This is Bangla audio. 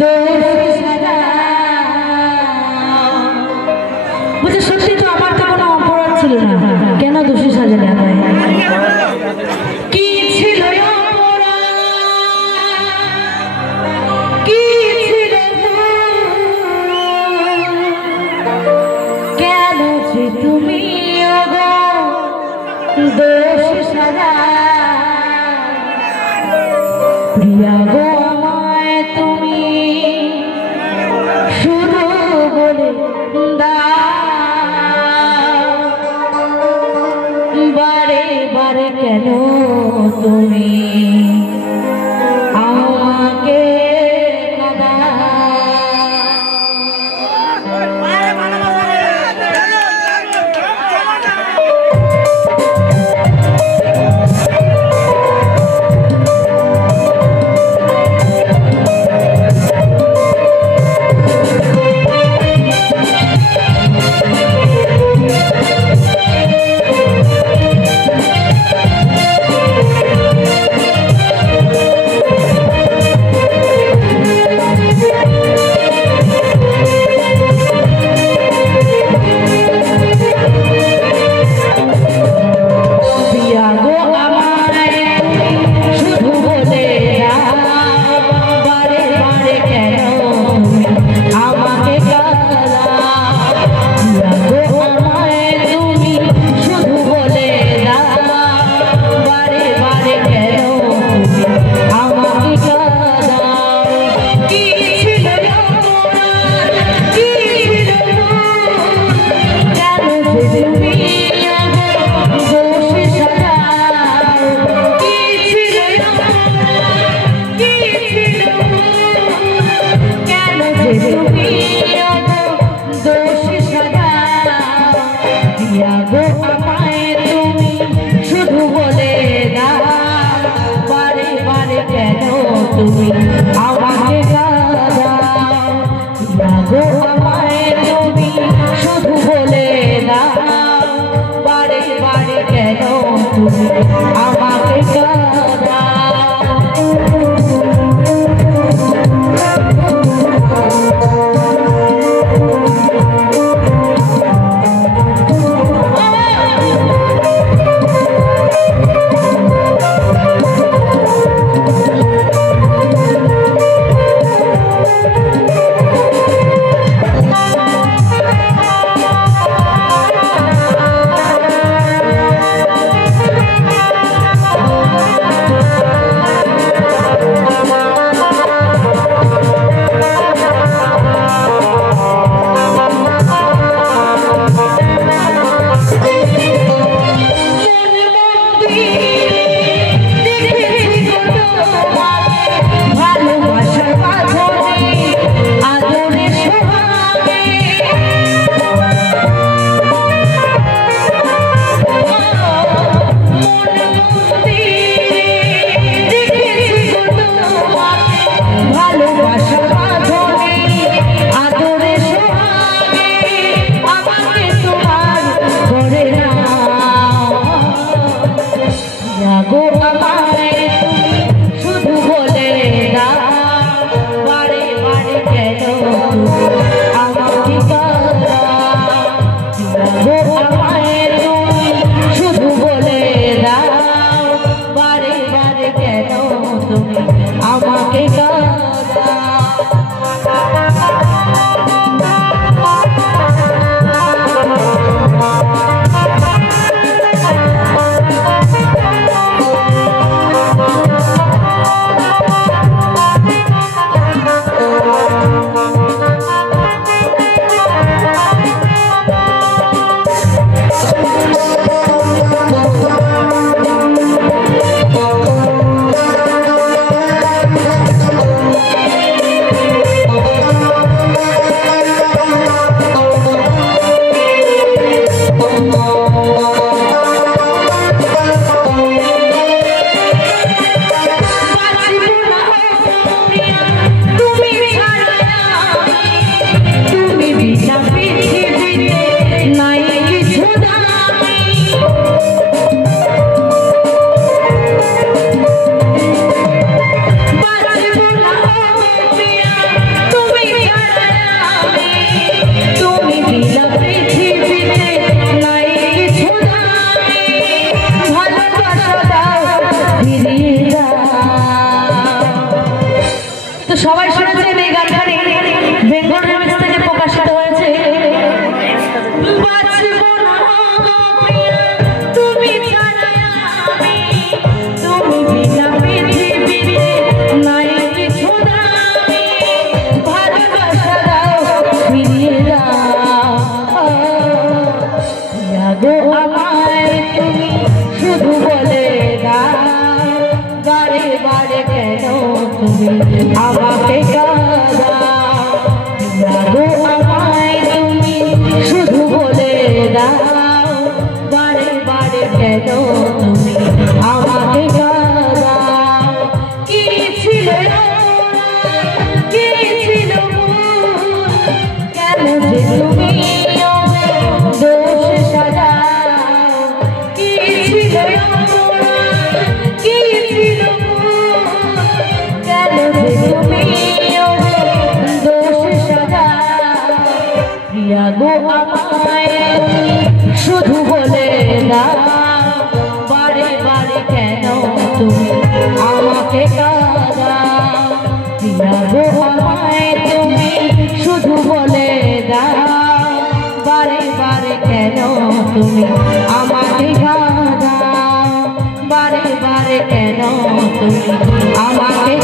দোষী সাজা। বলছে সত্যি তো আমার তো কোনো অপরাধ ছিল না, কেন দোষী সাজালে আমায়? কি ছিল তুমি দোষী সাজা? প্রিয়া গো আমায় তুমি শুধু বলে দাও, বারে বারে কেন তুমি আমাকে তুমি আমাকে কাঁদাও, গো আমায় তুমি শুধু বলে দাও, বারে বারে কেন তুমি আমাকে কাঁদাও। তো সবাই শুনেছেন এই গানখানি বেঙ্গল রিমিক্স থেকে প্রকাশিত হয়েছে। বাঁচব না প্রিয়া তুমি ছাড়া আমি, তুমি বিনা পৃথিবীতে নাই কিছু দামি, ভালোবাসা দাও ফিরিয়ে দাও প্রিয়া গো আমায় তুমি শুধু বলে দাও, বারে বারে কেন তুমি আমাকে কাঁদাও, প্রিয়া গো আমায় তুমি শুধু বলে দাও, বারে বারে কেন তুমি আমাকে কাঁদাও। কি ছিল কি ছিল কেন যে তুমি দোষ সাজাও, কি ছিল কি ছিল কেন যে তুমি দোষ সাজাও, প্রিয়া গো আমায় শুধু বলে দাও, বারে বারে কেন তুমি আমাকে কাঁদাও, প্রিয়া গো আমায় তুমি শুধু বলে দাও, বারে বারে কেন তুমি আমাকে কাঁদাও, বারে বারে কেন তুমি আমাকে